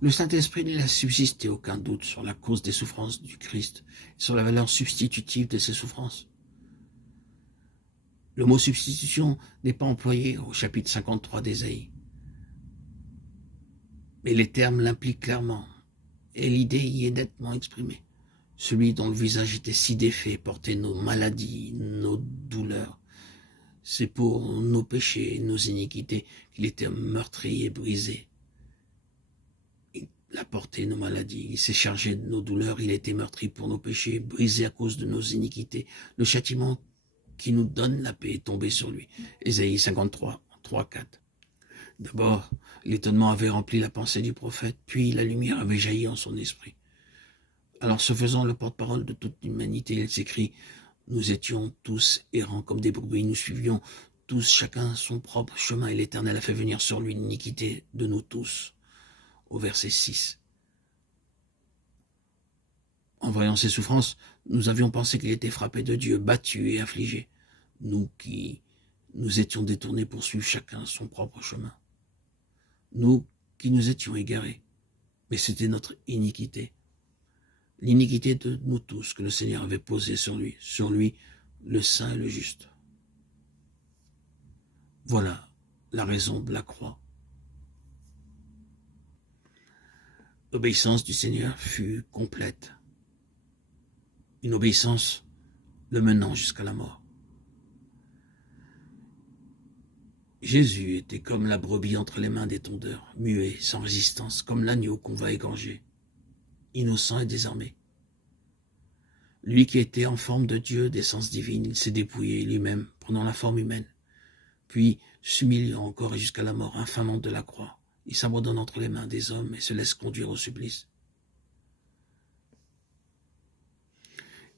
Le Saint-Esprit ne laisse subsister aucun doute sur la cause des souffrances du Christ et sur la valeur substitutive de ses souffrances. Le mot substitution n'est pas employé au chapitre 53 d'Ésaïe, mais les termes l'impliquent clairement, et l'idée y est nettement exprimée. Celui dont le visage était si défait portait nos maladies, nos douleurs. C'est pour nos péchés, nos iniquités qu'il était meurtri et brisé. Il a porté nos maladies, il s'est chargé de nos douleurs, il a été meurtri pour nos péchés, brisé à cause de nos iniquités. Le châtiment qui nous donne la paix est tombé sur lui. Ésaïe 53, 3, 4. D'abord, l'étonnement avait rempli la pensée du prophète, puis la lumière avait jailli en son esprit. Alors, se faisant le porte-parole de toute l'humanité, il s'écrie « Nous étions tous errants comme des brebis, nous suivions tous chacun son propre chemin, et l'Éternel a fait venir sur lui l'iniquité de nous tous. » Au verset 6. En voyant ses souffrances, nous avions pensé qu'il était frappé de Dieu, battu et affligé. Nous qui nous étions détournés pour suivre chacun son propre chemin. Nous qui nous étions égarés. Mais c'était notre iniquité. L'iniquité de nous tous que le Seigneur avait posée sur lui, le saint et le juste. Voilà la raison de la croix. L'obéissance du Seigneur fut complète. Une obéissance le menant jusqu'à la mort. Jésus était comme la brebis entre les mains des tondeurs, muet, sans résistance, comme l'agneau qu'on va égorger, innocent et désarmé. Lui qui était en forme de Dieu, d'essence divine, il s'est dépouillé lui-même, prenant la forme humaine, puis s'humiliant encore et jusqu'à la mort infamante de la croix. Il s'abandonne entre les mains des hommes et se laisse conduire au supplice.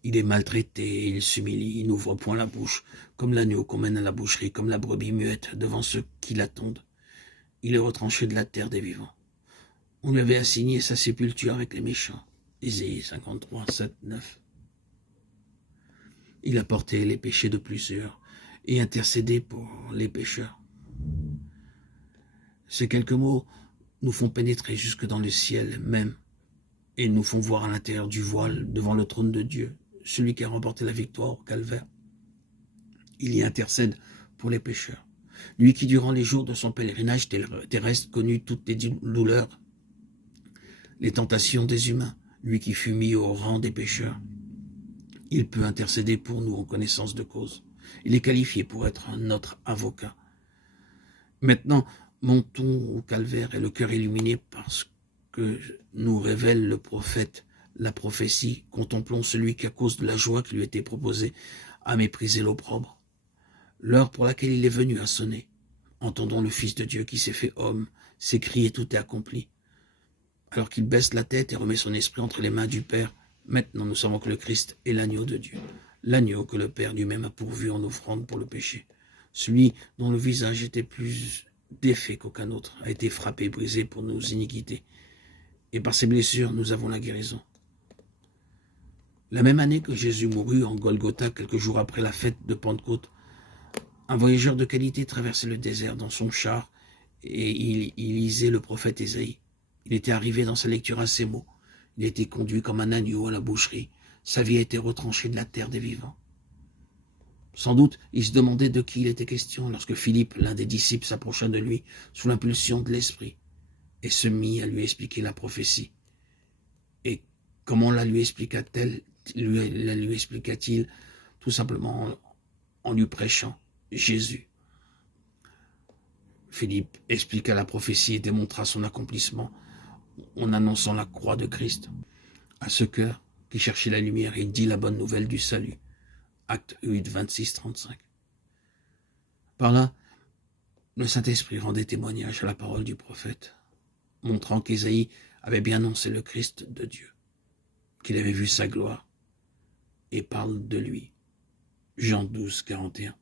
Il est maltraité, il s'humilie, il n'ouvre point la bouche, comme l'agneau qu'on mène à la boucherie, comme la brebis muette devant ceux qui l'attendent. Il est retranché de la terre des vivants. On lui avait assigné sa sépulture avec les méchants. Ésaïe 53, 7, 9. Il a porté les péchés de plusieurs et intercédé pour les pécheurs. Ces quelques mots nous font pénétrer jusque dans le ciel même et nous font voir à l'intérieur du voile devant le trône de Dieu, celui qui a remporté la victoire au calvaire. Il y intercède pour les pécheurs. Lui qui, durant les jours de son pèlerinage terrestre, connut toutes les douleurs, les tentations des humains, lui qui fut mis au rang des pécheurs. Il peut intercéder pour nous en connaissance de cause. Il est qualifié pour être notre avocat. Maintenant, montons au calvaire et le cœur illuminé par ce que nous révèle le prophète, la prophétie. Contemplons celui qui, à cause de la joie qui lui était proposée, a méprisé l'opprobre. L'heure pour laquelle il est venu a sonné. Entendons le Fils de Dieu qui s'est fait homme, s'écrier tout est accompli. Alors qu'il baisse la tête et remet son esprit entre les mains du Père, maintenant nous savons que le Christ est l'agneau de Dieu, l'agneau que le Père lui-même a pourvu en offrande pour le péché. Celui dont le visage était plus défait qu'aucun autre a été frappé et brisé pour nos iniquités. Et par ses blessures, nous avons la guérison. La même année que Jésus mourut en Golgotha, quelques jours après la fête de Pentecôte, un voyageur de qualité traversait le désert dans son char et il lisait le prophète Ésaïe. Il était arrivé dans sa lecture à ces mots. Il a été conduit comme un agneau à la boucherie. Sa vie a été retranchée de la terre des vivants. Sans doute, il se demandait de qui il était question lorsque Philippe, l'un des disciples, s'approcha de lui sous l'impulsion de l'esprit et se mit à lui expliquer la prophétie. Et comment la lui expliqua-t-il? Tout simplement en lui prêchant Jésus. Philippe expliqua la prophétie et démontra son accomplissement en annonçant la croix de Christ. À ce cœur qui cherchait la lumière, il dit la bonne nouvelle du salut. Acte 8, 26, 35. Par là, le Saint-Esprit rendait témoignage à la parole du prophète, montrant qu'Ésaïe avait bien annoncé le Christ de Dieu, qu'il avait vu sa gloire, et parle de lui. Jean 12, 41.